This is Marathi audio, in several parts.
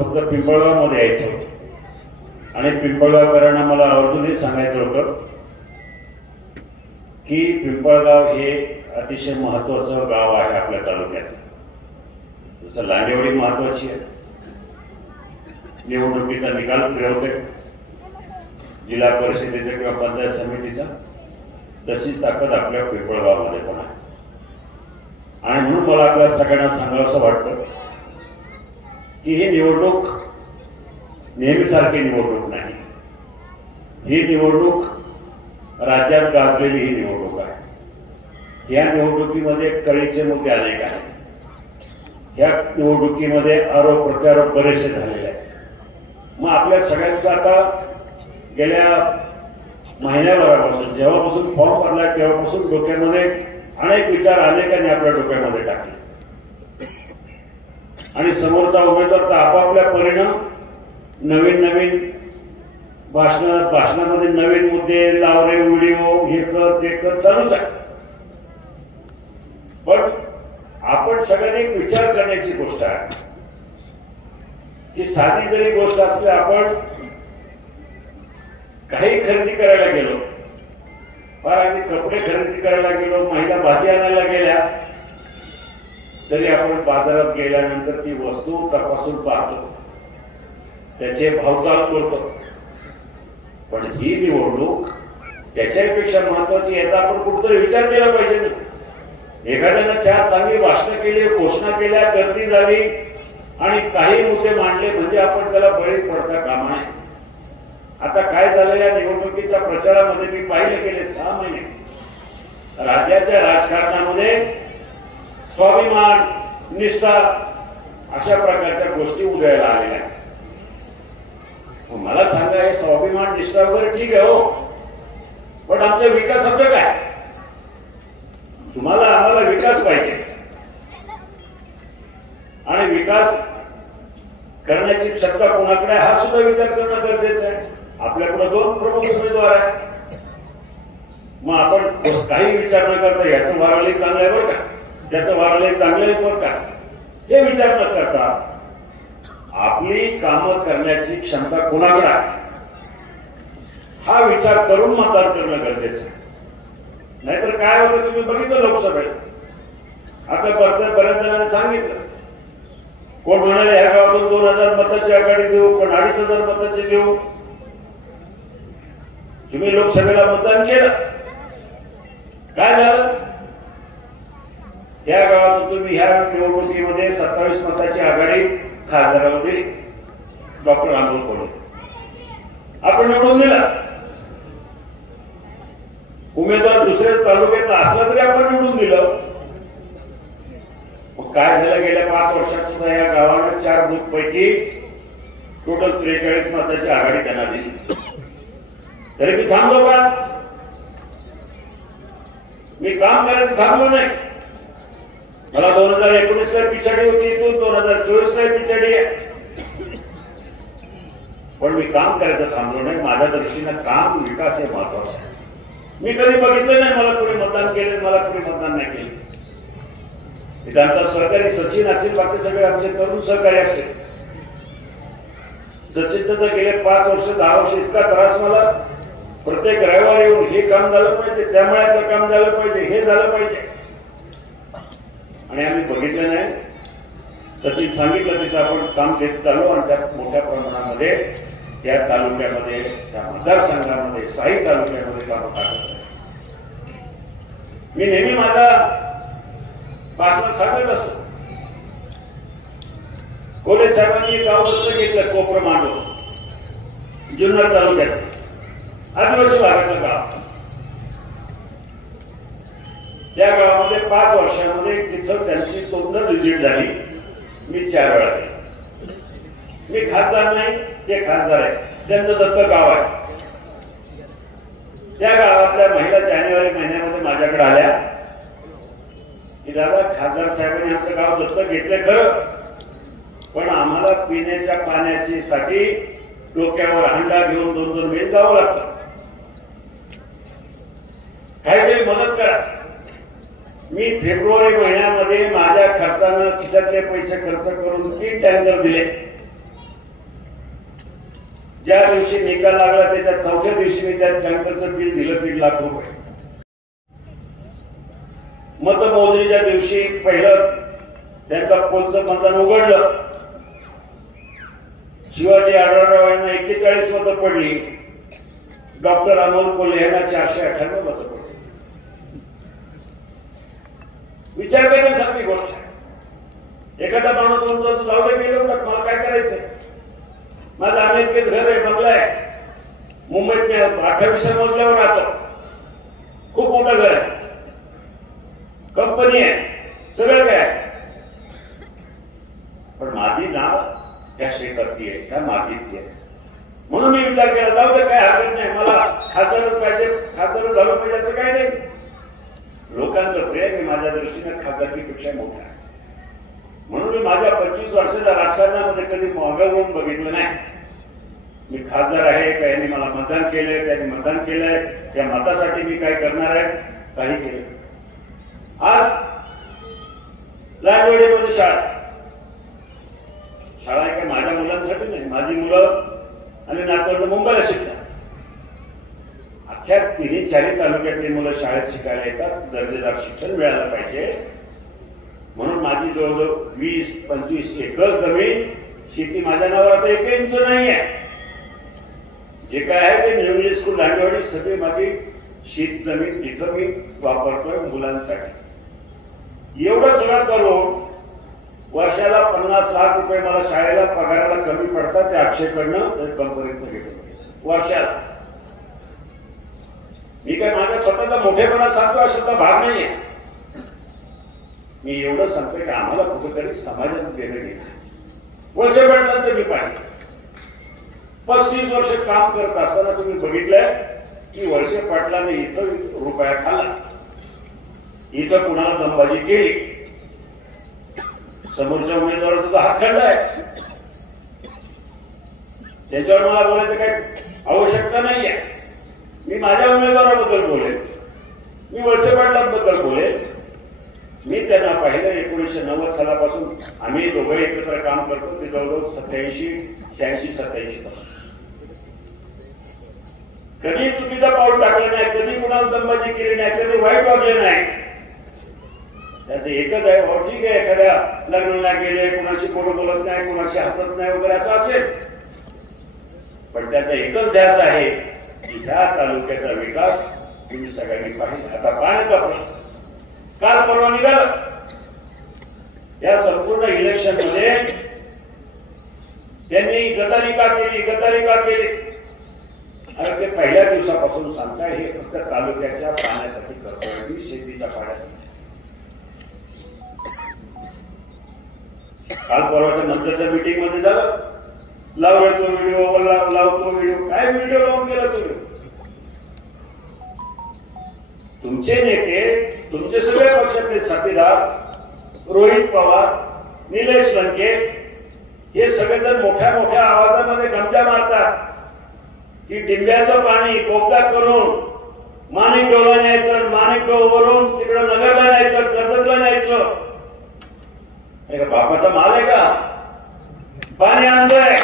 फक्त पिंपळगावमध्ये यायचं होतं आणि पिंपळगावकरांना मला आवर्जून सांगायचं होतं की पिंपळगाव हे अतिशय महत्वाचं गाव आहे आपल्या तालुक्यात. जसं लांडेवाडी महत्वाची आहे, निवडणुकीचा निकाल फिरवते जिल्हा परिषदेचा किंवा पंचायत समितीचा, तशीच ताकद आपल्या पिंपळगावमध्ये पण आहे. आणि म्हणून मला आपल्या सगळ्यांना सांगावंसं वाटतं की ही निवडणूक नेहमीसारखी निवडणूक नाही. ही निवडणूक राज्यात गाजलेली ही निवडणूक आहे. या निवडणुकीमध्ये कळीचे मुद्दे अनेक आहेत. या निवडणुकीमध्ये आरोप प्रत्यारोप बरेचसे झालेले आहेत. मग आपल्या सगळ्यांचं आता गेल्या महिन्याभरापासून जेव्हापासून फॉर्म भरला तेव्हापासून डोक्यामध्ये अनेक विचार अनेकांनी आपल्या डोक्यामध्ये टाकले आणि समोरचा उमेदवार तर आपापल्या परिणाम नवीन नवीन भाषणामध्ये नवीन मुद्दे लावरे व्हिडिओ हे कर ते कर चालूच आहे. पण आपण सगळ्यांनी एक विचार करण्याची गोष्ट आहे की साधी जरी गोष्ट असली, आपण काही खरेदी करायला गेलो, अगदी कपडे खरेदी करायला गेलो, महिला भाजी आणायला गेल्या, तरी आपण बाजारात गेल्यानंतर ती वस्तू तपासून पाहतो, त्याचे भावताल करतो. पण ही निवडणूक त्याच्यापेक्षा महत्वाची, याचा आपण कुठेतरी विचार केला पाहिजे. एखाद्यानं चार चांगली भाषणं केली, घोषणा केल्या, गर्दी झाली आणि काही मुद्दे मांडले म्हणजे आपण त्याला बळी पडता कामा नये. आता काय झालं या निवडणुकीच्या प्रचारामध्ये मी पाहिले गेले 6 महिने राज्याच्या राजकारणामध्ये स्वाभिमान, निष्ठा अशा प्रकारच्या गोष्टी उदयाला आलेल्या आहेत. मला सांगा, हे स्वाभिमान निष्ठा वगैरे ठीक आहे हो, पण आमच्या विकासाचं काय? तुम्हाला आम्हाला विकास पाहिजे आणि विकास करण्याची क्षमता कोणाकडे हा सुद्धा विचार करणं गरजेचं आहे. आपल्याकडे 2 प्रमुख उमेदवार आहेत. मग आपण काही विचार न करता याचं वारलंही चांगलं आहे बरं का, त्याचं वारलंही चांगलं आहे बरं का, हे विचार न करता आपली कामं करण्याची क्षमता कोणाकडे आहे हा विचार करून मतदान करणं गरजेचं आहे. नाहीतर काय होतं तुम्ही बघितलं लोकसभेत आता बऱ्याच जणांनी सांगितलं, कोण म्हणाले ह्या गावातून 2000 मताची आघाडी देऊ, पण 2500 मताची देऊ. तुम्ही लोकसभेला मतदान केलं, काय झालं? या गावातून तुम्ही ह्या निवडणुकीमध्ये 27 मताची आघाडी खासदाराला दिली, डॉक्टर अमोल कोल्हे. आपण निवडून दिला. उमेदवार दुसऱ्या तालुक्यात असला तरी आपण निवडून दिलं. मग काय झालं? गेल्या 5 वर्षात सुद्धा या गावानं 4 बूथ पैकी टोटल 43 मताची आघाडी त्यांना दिली. तरी मी थांबलो का? मी काम करायचं थांबलो नाही. मला 2019 ला पिछाडी होती, इथून 2024 ला पिछाडी आहे, पण मी काम करायचं थांबलो नाही. माझ्या दृष्टीनं काम, विकास हे महत्वाचं आहे. मी कधी बघितलं नाही मला कोणी मतदान केलं, मला कोणी मतदान नाही केलं. त्यांचा सहकारी सचिन असेल, बाकी सगळे आमचे तरुण सहकारी असतील. सचिन तर गेले 5 वर्ष 10 वर्ष इतका त्रास मला, प्रत्येक रविवारी येऊन हे काम झालं पाहिजे, त्यामुळे आपलं काम झालं पाहिजे, हे झालं पाहिजे, आणि आम्ही बघितलं नाही. सचिन सांगितलं तसं आपण काम देत चालू आणि त्यात मोठ्या प्रमाणामध्ये त्या तालुक्यामध्ये, त्या मतदारसंघामध्ये, साई तालुक्यामध्ये काम टाकत. मी नेहमी माझा भाषणात सांगत असतो, कोल्हे साहेबांनी गाव दत्तक घेतलं, कोपर मांडव, जुन्नर तालुक्यात आदिवासी भागातलं गाव. त्या गावामध्ये 5 वर्षांमध्ये तिथं त्यांची 2दा विजिट झाली. मी 4 वेळा गेलो. मी खासदार नाही, ते खासदार आहे, त्यांचं दत्तक गाव आहे. त्या गावातल्या महिला जानेवारी महिन्यामध्ये माझ्याकडे आल्या की दादा, खासदार साहेबांनी आमचं गाव दत्तक घेतलं खरं, पण आम्हाला पिण्याच्या पाण्याची साठी डोक्यावर हंडा घेऊन 2-2 मैल जावं लागतं, काहीतरी मदत करा. मी फेब्रुवारी महिन्यामध्ये माझ्या खर्चानं खिशातले पैसे खर्च करून 3 टँकर दिले ज्या दिवशी निकाल लागला त्याच्या चौथ्या दिवशी मी त्या टँकरचं बिल दिलं 1.5 लाख रुपये. मतमोजणीच्या दिवशी पहिलं त्यांचा पोलचं मतदान उघडलं. शिवाजी आढळराव यांना 41 मतं पडली. डॉक्टर अमोल कोल्हे यांना 498 मतं पडली. विचार करण्यासारखी गोष्ट आहे. एखादा माणूस म्हणतो जाऊ दे गेलो तर मला काय करायचंय, माझं अमेरिकेत घर आहे, बंगला आहे, मुंबईत मी 28 मजल्यावर राहतो, खूप मोठं घर आहे, कंपनी आहे, सगळं काय आहे, पण माझी नाव त्या शेतातली आहे, त्या मातीतली आहे. म्हणून मी विचार केला जाऊ दे काय हरकत नाही, मला खासदार पाहिजे, खासदार झालं पाहिजे असं काय नाही. लोकांचं प्रेम हे माझ्या दृष्टीने खासदारकीपेक्षा मोठं आहे. म्हणून मी माझ्या 25 वर्षाच्या राजकारणामध्ये कधी मागं होऊन बघितलं नाही. मी खासदार आहे का, यांनी मला मतदान केलंय, त्यांनी मतदान केलंय, त्या मतासाठी मी काय करणार आहे, काही केलं. आज लालवाडीमध्ये शाळा आहे का माझ्या मुलांसाठी नाही, माझी मुलं आणि नातवंड मुंबईला शिकतात. अख्ख्या 3-4 तालुक्यातली मुलं शाळेत शिकायला येतात. दर्जेदार शिक्षण मिळालं पाहिजे म्हणून माझी जवळजवळ 20-25 एकर जमीन शेती माझ्या नावावर आता 1 इंच नाही आहे. जे काय आहे ते मिळवली स्कूल लांडवाडी सगळी माझी शेत जमीन तिथं मी वापरतोय मुलांसाठी. एवढं सगळं करून वर्षाला 50 लाख रुपये मला शाळेला पगाराला कमी पडतात. ते अक्षयकडनं कंपनीतनं घेतो वर्षाला. मी काय माझ्या स्वतःचा मोठेपणा सांगतो अशाचा भाग नाहीये. मी एवढं सांगतोय की आम्हाला कुठेतरी समाजात देणं घेणं. वर्षे पडल्यानंतर मी पाहिजे 35 वर्ष काम करत असताना तुम्ही बघितलंय की वर्षे पाटलाने इथं रुपया खाला, इथं कुणाला दमबाजी केली, समोरच्या उमेदवाराचा हातखंड आहे, त्याच्यावर मला बोलायचं काही आवश्यकता नाहीये. मी माझ्या उमेदवाराबद्दल बोलेन, मी वर्षे पाटलांबद्दल बोलेन. मी त्यांना पाहिलं 1990 सालापासून आम्ही दोघे एकत्र काम करतो. ते जवळजवळ 87-86 पासून कधी चुकीचा पाऊल टाकलं नाही, कधी कुणाला दमबाजी केली नाही, कधी वाईट वागले नाही. त्याचं एकच आहे, हो ठीक आहे एखाद्या लग्नाला गेले, कुणाशी कोण बोलत नाही, कुणाशी हसत नाही वगैरे असं असेल, पण त्याचा एकच ध्यास आहे की ह्या तालुक्याचा विकास तुम्ही सगळ्यांनी पाहिजे. आता पाण्याचा प्रश्न काल परवा निघालं. या संपूर्ण इलेक्शन मध्ये त्यांनी गद्दारी का केली. अरे ते पहिल्या दिवसापासून सांगताय हे फक्त तालुक्याच्या पाण्यासाठी करतोय, शेतीच्या पाण्यासाठी. काल परवाच्या नंतरच्या मीटिंग मध्ये झालं, लावतो व्हिडिओ, काय व्हिडिओ लावून केला तुम्ही? तुमचे नेते, तुमचे सगळे पक्षातले साथीदार, रोहित पवार, निलेश लंके, हे सगळेजण मोठ्या मोठ्या आवाजामध्ये गमजा मारतात की डिंब्याचं पाणी बोगदा करून माणिकडोला न्यायचं, माणिकडोवरून तिकडं नगरला न्यायचं, कर्जतला न्यायचं. बापाचा माल आहे का? पाणी आणलंय.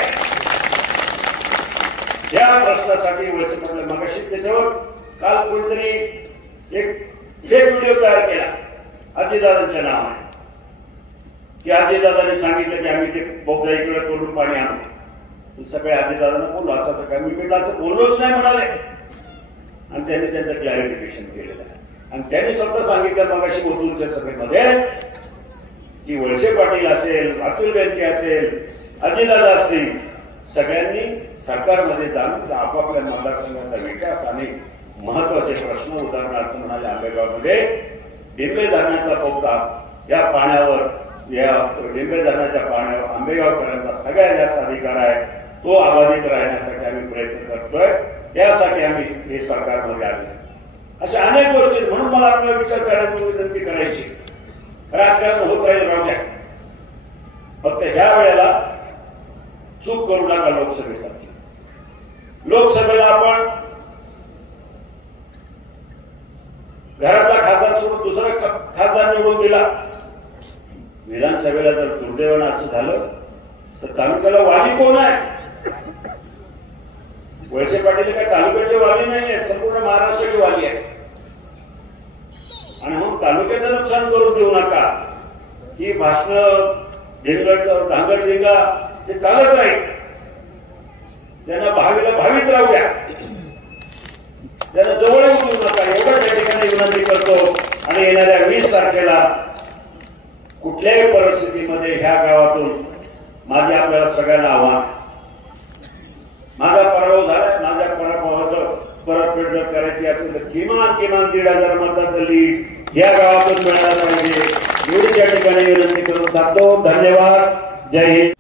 या प्रश्नासाठी वर्ष म्हटलं मगाशी त्याच्यावर काल कोणतरी एक फेक व्हिडिओ तयार केला अजितदादांच्या नावाने की अजितदादांनी सांगितलं की आम्ही ते बोगदा इकडे तोडून पाणी आणू. सगळ्या अजितदादांना बोललो असं काय, मी असं बोललोच नाही म्हणाले. आणि त्यांनी त्यांचं क्लॅरिफिकेशन केलेलं आहे. आणि त्यांनी स्वतः सांगितलं मगाशी बोलूच्या सभेमध्ये की वळसे पाटील असेल, अतुल बेनके असेल, अजितदादा असतील, सगळ्यांनी सरकारमध्ये जाऊन आपापल्या मतदारसंघाचा विकास आणि महत्वाचे प्रश्न, उदाहरणार्थ म्हणाले आंबेगावमध्ये डिंबे धरणाचा पोगदा, या पाण्यावर, या डिंबे धरणाच्या पाण्यावर आंबेगावकरांचा सगळ्यात जास्त अधिकार आहे. तो अबाधित राहण्यासाठी आम्ही प्रयत्न करतोय. त्यासाठी आम्ही हे सरकारमध्ये आले. अशा अनेक गोष्टी. म्हणून मला आपला विचार करायची विनंती करायची, राजकारण होत राहील राहू द्या, फक्त ह्या वेळेला चूक करू नका. लोकसभेसाठी, लोकसभेला आपण घरातला खासदार सोडून दुसरा खासदार निवडून दिला. विधानसभेला जर दुर्दैवानं असं झालं तर तालुक्याला वाली कोण आहे? वळसे पाटील काय तालुक्याचे वाली नाही आहेत, संपूर्ण महाराष्ट्राचे वाली आहेत. आणि मग तालुक्याचं नुकसान करून देऊ नका. ही भाषण धांगडधिंगा ते चालत नाही. त्यांना भावीला भावीच राहू द्या, त्यांना जवळ येऊ देऊ नका, एवढं त्या ठिकाणी विनंती करतो. आणि येणाऱ्या 20 तारखेला कुठल्याही परिस्थितीमध्ये ह्या गावातून माझे आपल्याला सगळ्यांना आव्हान, माझा पराभव झालाय, माझ्या पराभवाचं परतफेड जर करायची असेल तर किमान 1,500 मतांचं लीड या गावातून मिळायला पाहिजे, एवढी त्या ठिकाणी विनंती करून सांगतो. धन्यवाद. जय हिंद.